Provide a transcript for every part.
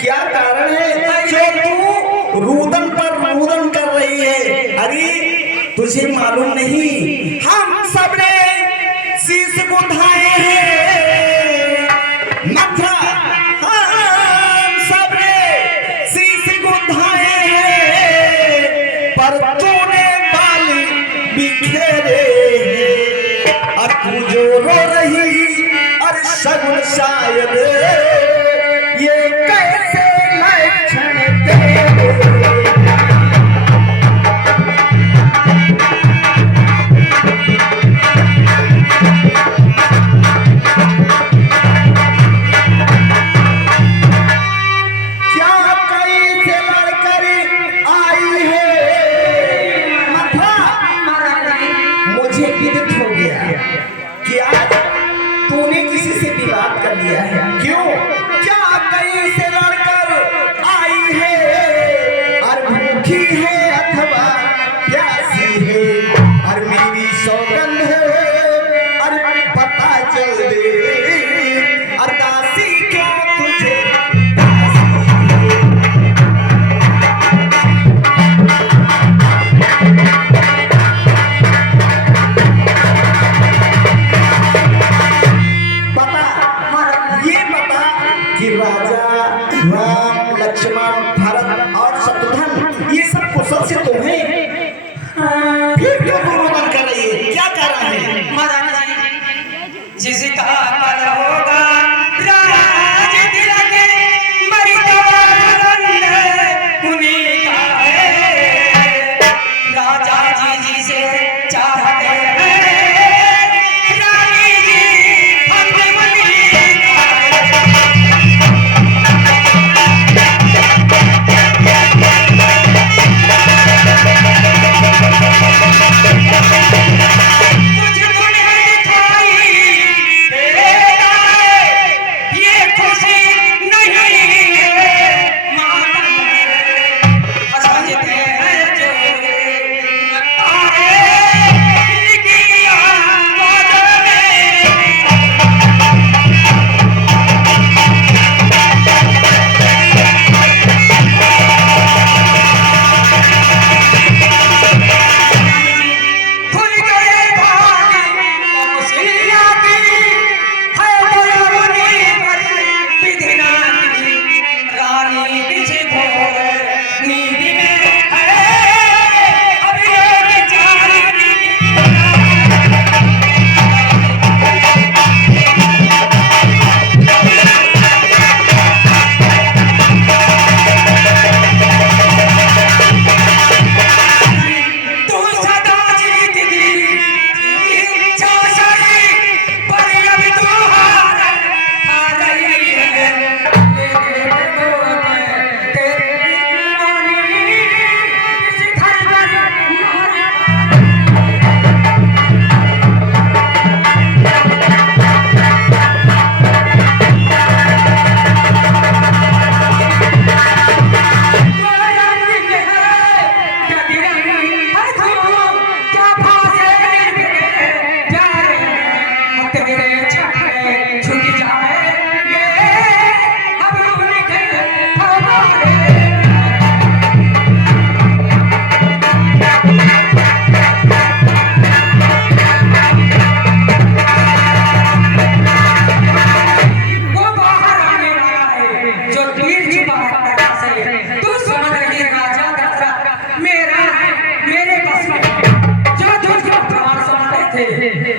क्या कारण है जो तू रुदन पर रुदन कर रही है? अरे तुझे मालूम नहीं, हम सबने शीश गुंधाए हैं मथुरा, हम सबने शीश गुंधाए हैं, पर तूने बाल बिखेरे हैं। और तू जो रो रही और शगुन शायद ये कैसे लक्षण तेरे।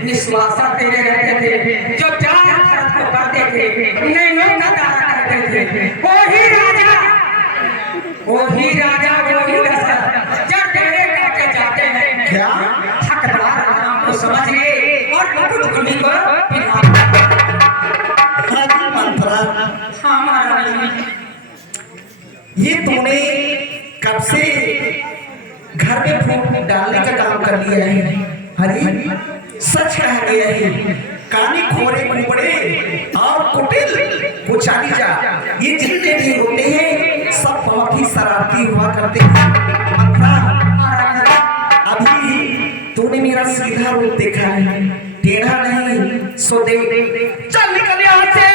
निश्वासा तेरे रहते थे, जो चार तरफ को करते थे, नैनों का तारा करते थे। वही राजा, वही दशरथ जब तेरे काटे जाते हैं, क्या हकदार राम को समझिए और मुकुट कुंडी को ये तूने कब से घर में फूट डालने का काम कर लिया है? अरे सच कहा गया है, कानी खोरे कुपड़े और कुटिल कुचाली जा, ये जितने भी होते हैं सब बहुत ही शरारती हुआ करते हैं। अभी तूने मेरा सीधा रूप देखा है, टेढ़ा नहीं, सो दे चल निकल यहाँ से।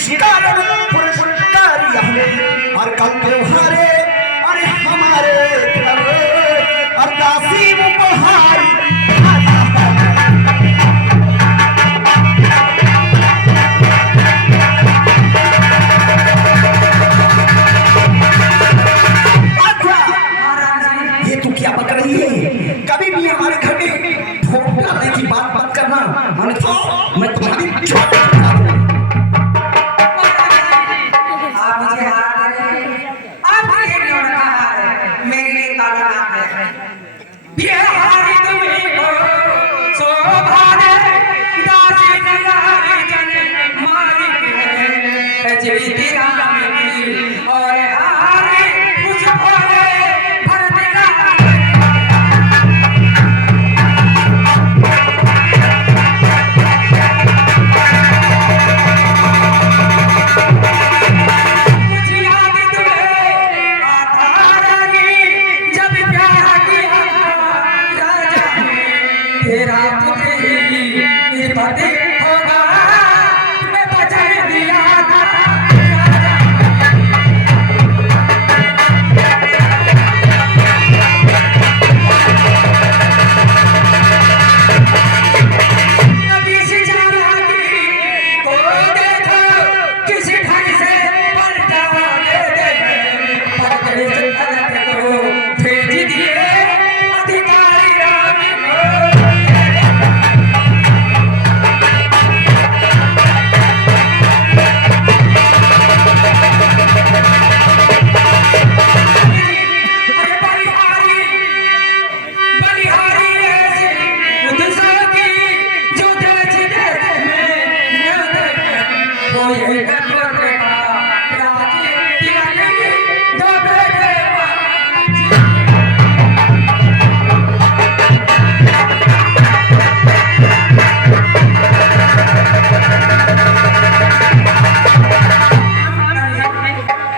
जिस कारण पुरस्कार हमें और कल त्योहारे अरे हमारे और दासी उपहार ये तू क्या बक रही है? कभी भी हमारे घर में फोन डालने की बात मत करना, अन्यथा मैं तुम्हारी चोट करा दूंगा। आप मुझे हार दे रहे हैं। आपके लिए लड़का हार है, मेरे लिए काला नाम है। ये हारी तुम्हें हो, शोभा दे, दासी नगारी जने मालिक है। जीती रानी और हारी कुछ भोले भरत लाल। मुझे याद तुम्हें आता रानी, जब प्यार किया राजा ने, तेरा पुत्र ही पति होगा, मैं बचा दिया था राजा। अभी से चालाकी को देखो, किसी ढंग से पलटा दे दे। पलटे से पलट को भेज दिए अधिकारी राम को। अरे बलिहारी, बलिहारी ऐसी दूसरों की जो दर्ज देते हैं, न देते। वो ये करते का राजी दिलाने दो बेटे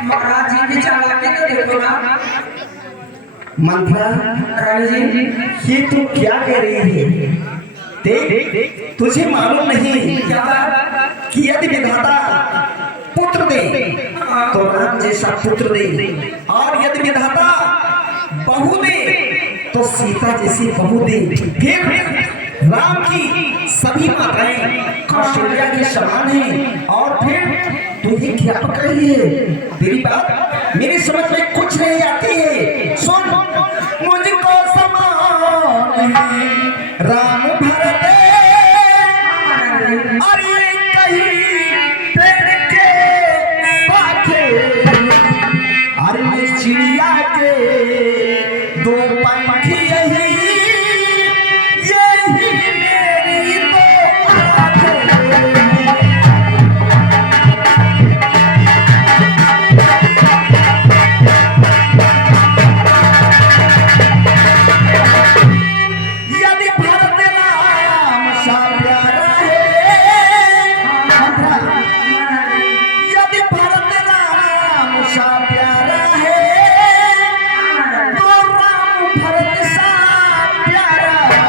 महाराज जी की चालाकी तो देखो ना। मंथरा, रानी जी ये तू क्या कह रही है? देख, तुझे मालूम नहीं क्या कि यदि विधाता पुत्र दे तो राम जैसा पुत्र दे, और यदि विधाता बहू दे तो सीता जैसी बहू दे। फिर राम की सभी माताएं कौशल्या के समान हैं, और फिर तू ये क्या पकड़ रही है? तेरी बात मेरी समझ में कुछ नहीं आती है। सुन, मुझको समान है राम भरत और ये कहीं पेड़ के पाखे, अरे चिड़िया के दो पंख यही मेरी दो आँखें। यदि भरत राम सा प्यारा है, यदि भरत राम सा प्यारा है, तो राम भरत सा प्यारा है।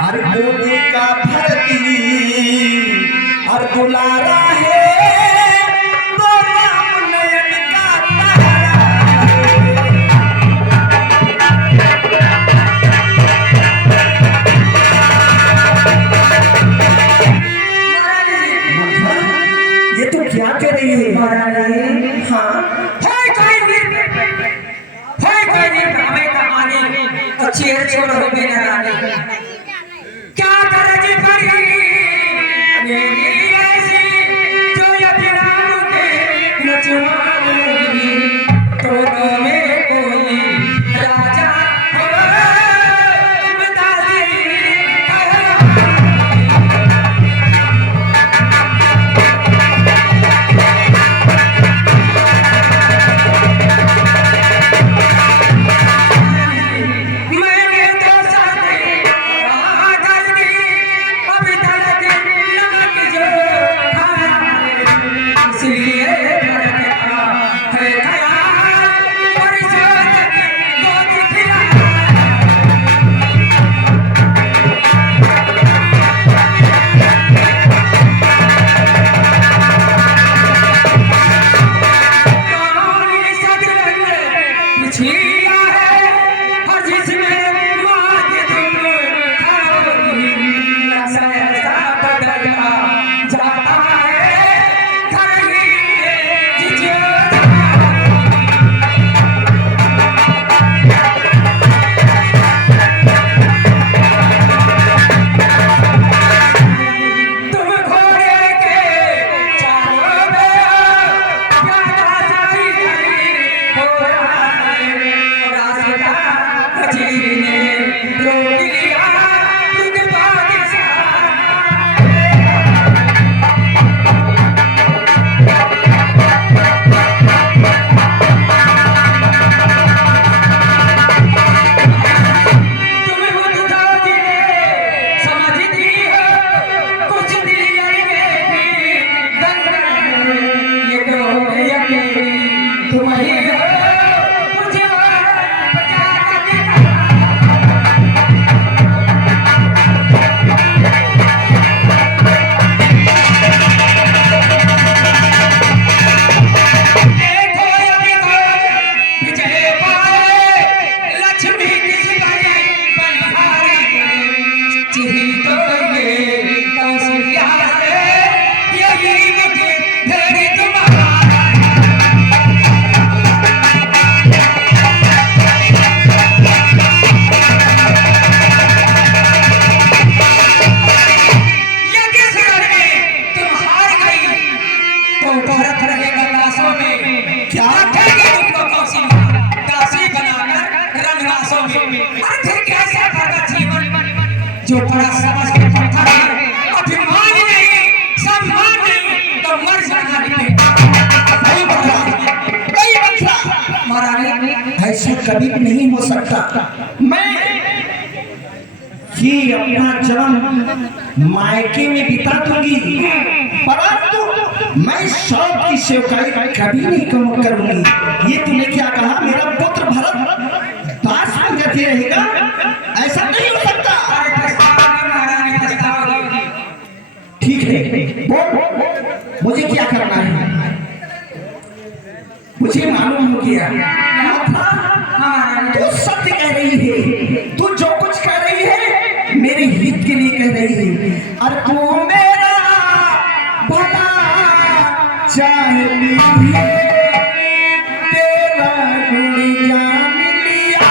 हर गोदी का भरती हर दुलारा है, तो राम नयन का तारा है। ये तू क्या कह रही है? महारानी हाँ, होय कोई वीर हमें कहानी और चेहरे छोड़ हो गई ना रानी। क्या गरज पड़ी मेरी ऐसी, जो यदि राम के नचवाऊंगी, दोनों में कोई राजा हो, तुम दासी कहलाऊंगी। मैंने तो साथ तुम ही हो मुझे बचा के जो बड़ा समझ के पत्थर है, अभिमान नहीं, सम्मान नहीं, तो मर जाना नहीं। महारानी ऐसा कभी भी नहीं हो सकता। मैं ये अपना जन्म मायके में बिता दूंगी, परंतु मैं शौक की सेवकाई कभी नहीं कम करूंगी। ये तूने क्या कहा? मेरा पुत्र भरत दास बन के रहेगा? ऐसा नहीं हो सकता। ठीक है, बोल मुझे क्या करना है? मुझे मालूम हो गया तू सत्य कह रही है, तू जो कुछ कह रही है मेरे हित के लिए कह रही है, और तू मेरा भला चाहती है, तेरा गुण जान लिया।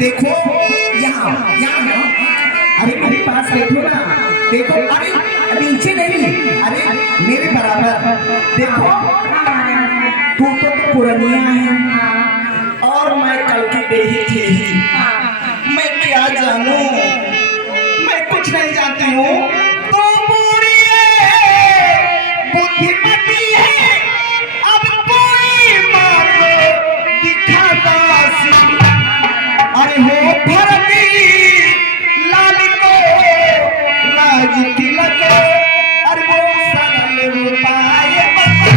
देखो यहाँ यहाँ, अरे मेरे पास बैठो ना, देखो, अरे नीचे नहीं, अरे मेरे बराबर देखो। तू तो पुरानिया है और मैं कल की बेही थी। मैं क्या जानूं, मैं कुछ नहीं जानती हूँ। तो पूरी बुद्धिमती है, अब कोई मारो दिखाता सी। अरे हो भरती लाल को राज तिलक, अरे वो सरल उपाय बता।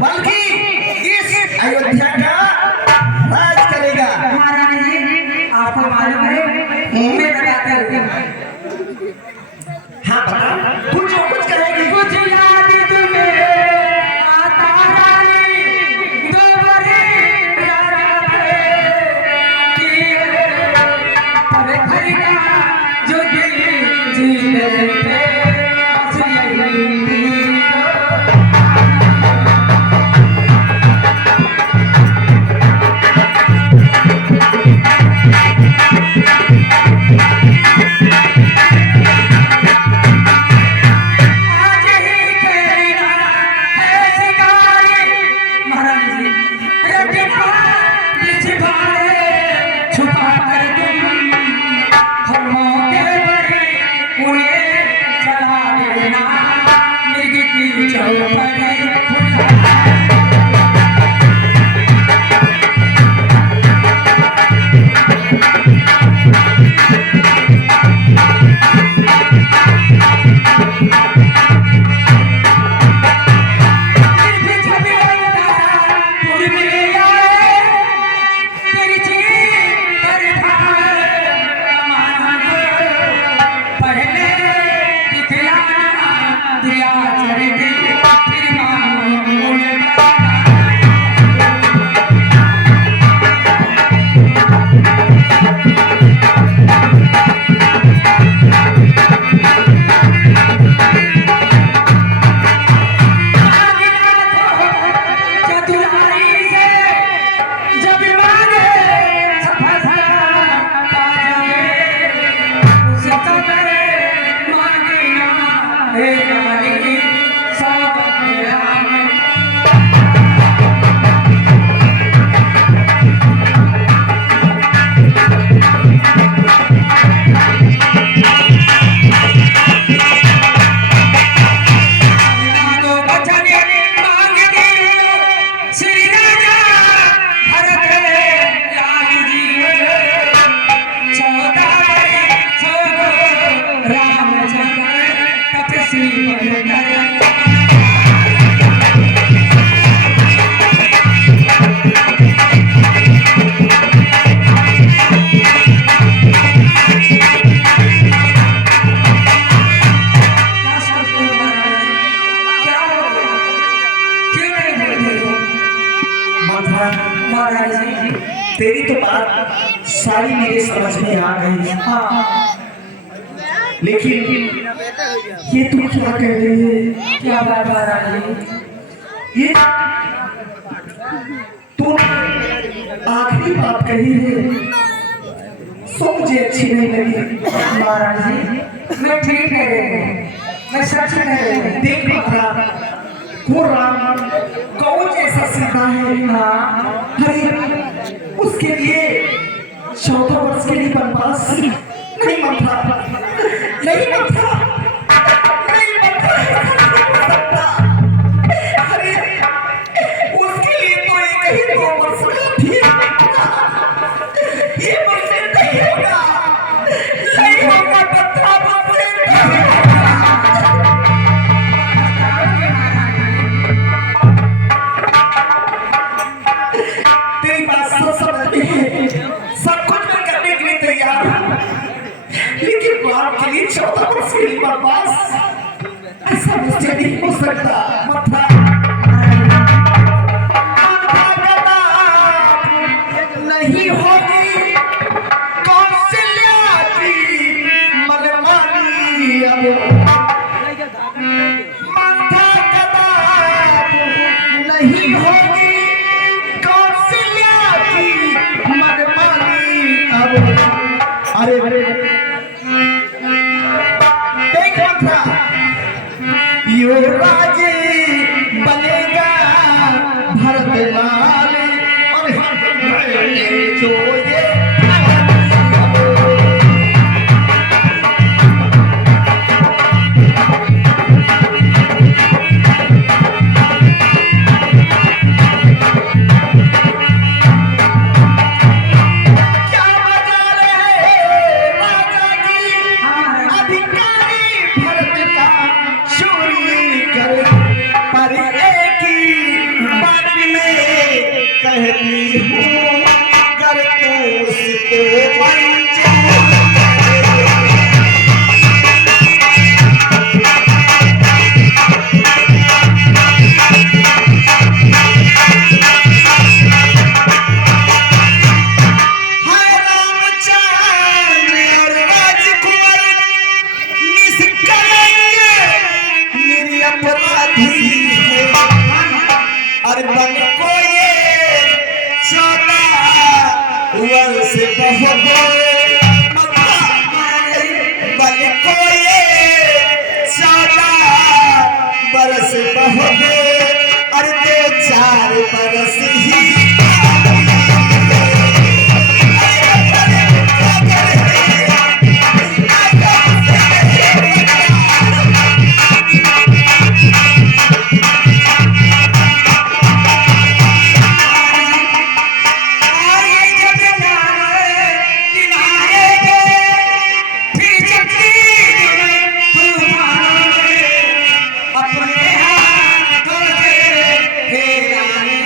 बल्कि इस अयोध्या का राज करेगा। महारानी जी, आपको मालूम है मैं बताता हूँ। हाँ बता, तू जो कुछ कहेगी। कुछ याद तुम्हें आता रानी, दो बड़े राजा थे, पर खरीदा जो दिल जीते थे, बस यही थी। छुपा कर तुम हम के बड़े उन्हें राम जाने तपसी बन महाराज जी तेरी तो बात सारी मेरे समझ में आ गई, हाँ लेकिन ये तू क्या कह रही है? क्या बात महाराज जी ये तू आखिरी बात कही है, सो मुझे अच्छी नहीं लगी। महाराज जी मैं ठीक कह रही हूँ, मैं सच कह रही हूँ। देख मथुरा, वो राम गौ जैसा सीधा है, हाँ अरे उसके लिए 14 वर्ष के लिए वनवास नहीं मथुरा, नहीं मथुरा, नहीं मथुरा, अरे उसके लिए तो एक ही 2 वर्ष का ठीक, ये मुझसे नहीं होगा, नहीं होगा मथुरा, मुझसे नहीं होगा। तेरी बात सब समझती है, सब कुछ मैं करने के लिए तैयार हूँ, लेकिन राम के लिए 14 वर्ष के लिए वनवास ऐसा मुझसे नहीं हो सकता। मथुरा नहीं होगी कौशल्या की मनमानी, अब माथा कदाप नहीं होगी कौशल्या की मनमानी, अब अरे देख मथुरा, युवराज बनेगा भरतलाल, और जो ये क्या मजाल है राजा की, अधिकारी भरत का चोरी कर, पर एक ही बात में कहती हूँ, कर तू उसको वंचित है। रामचंद्र और राजकुमार निष्कलंक निरपराधी है, और बन को ये 14 वर्ष बहुत बल को ये 14 वर्ष बहुत, और 2-4 वर्ष ही अपने हाथों से हे रानी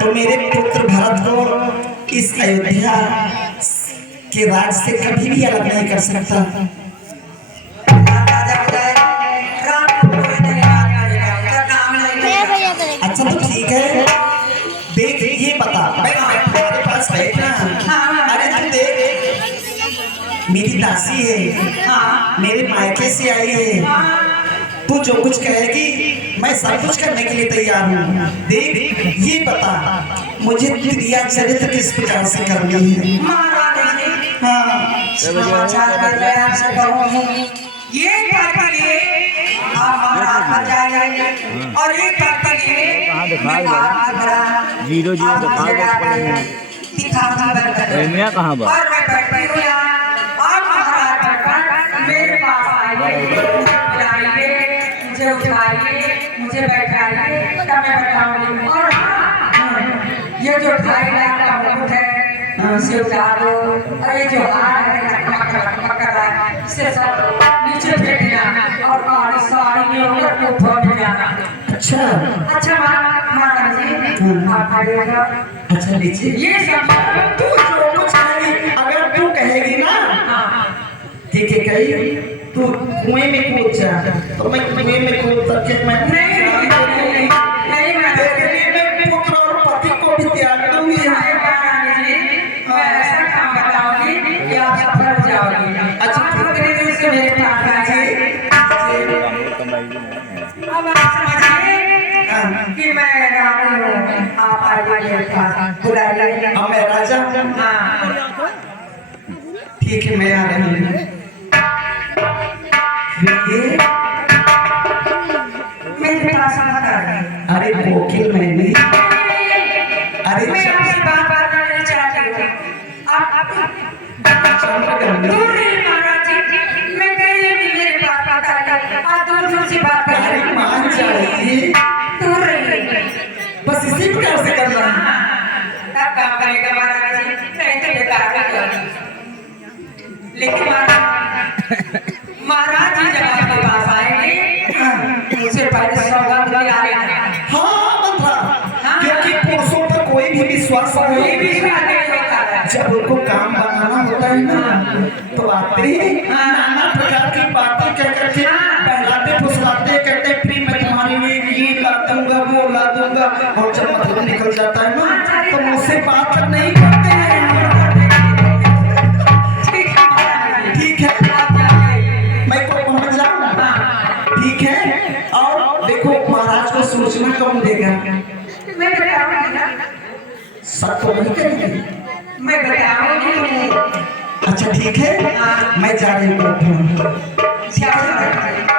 तो मेरे पुत्र भरत को इस अयोध्या के राज से कभी भी अलग नहीं कर सकता। अच्छा तो ठीक है, देख ये बता, मैं तुम्हारे पास बैठना। अरे तू देख, मेरी दासी है, मेरे मायके से आई है, तू जो कुछ कहेगी मैं सब कुछ करने के लिए तैयार हूँ। देख ये बता, मुझे क्रिया चरित्र किस प्रकार से करनी है? हाँ ये बात के लिए आप हमारा जाएंगे और ये बात के लिए जीरो जीरो दिखा कहाँ बा और मैं बैठी हूँ यहाँ आप हमारा मेरे पास आइए, मुझे उठाइए, मुझे बैठाइए, तब मैं बताऊंगी। और ये जो 2.5 लाख का मुकुट है इसे उतार दो, और ये जो हार है चकमक कर रहा है इसे सब नीचे फेंक देना और सारी साड़ी में ऊपर को फोड़ देना। अच्छा अच्छा महाराज जी आप आइएगा। अच्छा लीजिए, ये सब तू जो कुछ कहेगी, अगर तू कहेगी ना ठीक है कही तू कुएं में कूद जा, तो मैं कुएं में कूद करके मैं तेरे लिए मैं पुत्र और पति को भी त्याग दूंगी। ऐसा काम बताओगी कि आप सफल हो जाओगी। अच्छा से मेरे पास आइए। अब आप समझिए कि मैं रानी हूँ, आप आइए मेरे पास बुलाइए। अब मैं राजा, हाँ ठीक है मैं आ रही हूँ। ये मेरे पास मत आइए। अरे कोकिल मैंने, अरे मैं आपसे बात करना चाहती हूँ। आप दूर रहिए महाराज जी, मैं कह रही हूँ कि मेरे पास बात आइए। आप दूर से बात कर रहे हैं। मान जाइए, दूर रहिए, बस इसी प्रकार से करना है। तब काम करेगा महाराज जी, नहीं तो बेकार कर जाएगी। लेकिन महाराज जी जब आपके पास आएंगे मुझे पहले सौगंध दिला लेना। हाँ मंत्रा, क्योंकि पुरुषों पर कोई भी विश्वास ये भी नहीं होता है। जब उनको काम बनाना होता है ना तो आते हैं नाना प्रकार की बातें कह करके बहलाते फुसलाते, कहते प्रिय मैं तुम्हारे लिए ये ला दूंगा वो ला दूंगा, और जब मतलब निकल जाता है ना तो मुझसे बात नहीं करते हैं। ठीक है मैं को पहुंच जाऊंगा, ठीक है। और देखो महाराज को सूचना कौन देगा? मैं बताऊंगी ना, सब तो नहीं करेंगे। मैं बताऊंगी। अच्छा ठीक है, मैं जा रही हूँ। ध्यान रखिए।